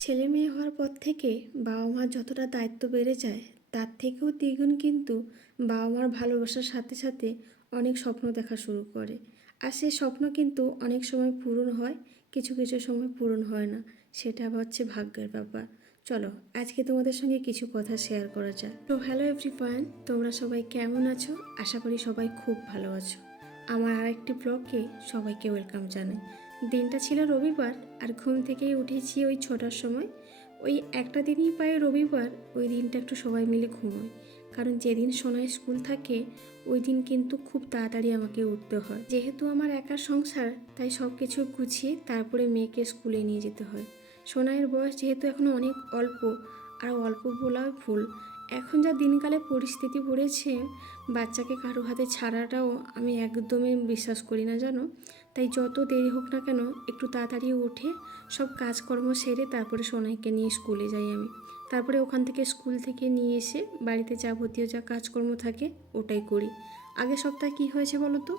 ছেলে মেয়ে হওয়ার পর থেকে বাবা মার যতটা দায়িত্ব বেড়ে যায় তার থেকেও দ্বিগুণ কিন্তু বাবা মার ভালোবাসার সাথে সাথে অনেক স্বপ্ন দেখা শুরু করে। আর সেই স্বপ্ন কিন্তু অনেক সময় পূরণ হয়, কিছু কিছু সময় পূরণ হয় না। সেটা আবার হচ্ছে ভাগ্যের ব্যাপার। চলো আজকে তোমাদের সঙ্গে কিছু কথা শেয়ার করা যায়। তো হ্যালো এভরিওয়ান, তোমরা সবাই কেমন আছো? আশা করি সবাই খুব ভালো আছো। আমার আরেকটি ব্লগে সবাইকে ওয়েলকাম জানাই। দিনটা ছিল রবিবার, আর ঘুম থেকেই উঠেছি ওই 6টার সময়। ওই একটা দিনই পাই রবিবার, ওই দিনটা একটু সবাই মিলে ঘুমোই। কারণ যেদিন সোনায় স্কুল থাকে ওই দিন কিন্তু খুব তাড়াতাড়ি আমাকে উঠতে হয়। যেহেতু আমার একার সংসার, তাই সব কিছু গুছিয়ে তারপরে মেয়েকে স্কুলে নিয়ে যেতে হয়। সোনাইয়ের বয়স যেহেতু এখনও অনেক অল্প, আর অল্প বলাও ভুল, এখন যা দিনকালে পরিস্থিতি পড়েছে, বাচ্চাকে কারো হাতে ছাড়াটাও আমি একদমই বিশ্বাস করি না, জানো। তাই যত দেরি হোক না কেন একটু তাড়াতাড়ি উঠে সব কাজকর্ম সেরে তারপরে সোনাইকে নিয়ে স্কুলে যাই আমি। তারপরে ওখান থেকে স্কুল থেকে নিয়ে এসে বাড়িতে যাবতীয় যা কাজকর্ম থাকে ওটাই করি। আগের সপ্তাহে কী হয়েছে বলো তো,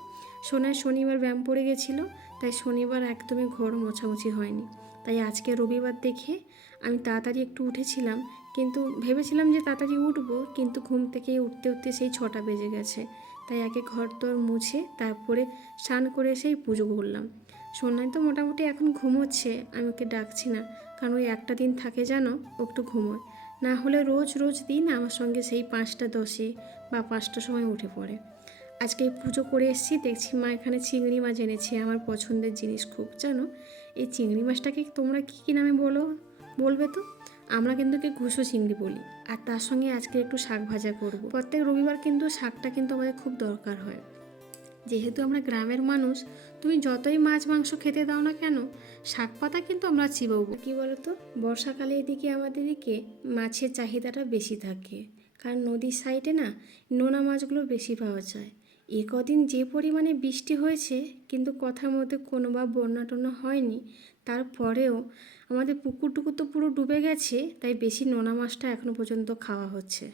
সোনার শনিবার ব্যায়াম পড়ে গেছিলো, তাই শনিবার একদমই ঘর মোছামুছি হয়নি। তাই আজকে রবিবার দেখে আমি তাড়াতাড়ি একটু উঠেছিলাম, কিন্তু ভেবেছিলাম যে তাড়াতাড়ি উঠবো, কিন্তু ঘুম থেকে উঠতে উঠতে সেই 6টা বেজে গেছে। তাই আগে ঘর দর মুছে তারপরে স্নান করে এসেই পুজো করলাম। সোনাই তো মোটামুটি এখন ঘুমোচ্ছে, আমি ওকে ডাকছি না, কারণ ওই একটা দিন থাকে জানো ও একটু ঘুমোয়। না হলে রোজ রোজ দিন আমার সঙ্গে সেই 5টা 10 বা 5টার সময় উঠে পড়ে। আজকে পুজো করে এসেছি, দেখছি মা এখানে চিংড়ি মাছ এনেছে, আমার পছন্দের জিনিস খুব, জানো। এই চিংড়ি মাছটাকে তোমরা কী নামে বলবে তো? আমরা কিন্তু ঘুষো চিংড়ি বলি। আর তার সঙ্গে আজকে একটু শাক ভাজা করব। প্রত্যেক রবিবার কিন্তু শাকটা কিন্তু আমাদের খুব দরকার হয়। যেহেতু আমরা গ্রামের মানুষ, তুমি যতই মাছ মাংস খেতে দাও না কেন, শাক পাতা কিন্তু আমরা চিবাবো। কী বলো তো, বর্ষাকালে এদিকে আমাদের এদিকে মাছের চাহিদাটা বেশি থাকে, কারণ নদীর সাইডে না নোনা মাছগুলো বেশি পাওয়া যায়। এ কদিন যে পরিমাণে বৃষ্টি হয়েছে, কিন্তু কথার মধ্যে কোনো বা বন্যা টন্যা হয়নি, তারপরেও আমাদের পুকুর টুকুর তো পুরো ডুবে গেছে, তাই বেশি নোনা মাছটা এখনও পর্যন্ত খাওয়া হচ্ছে।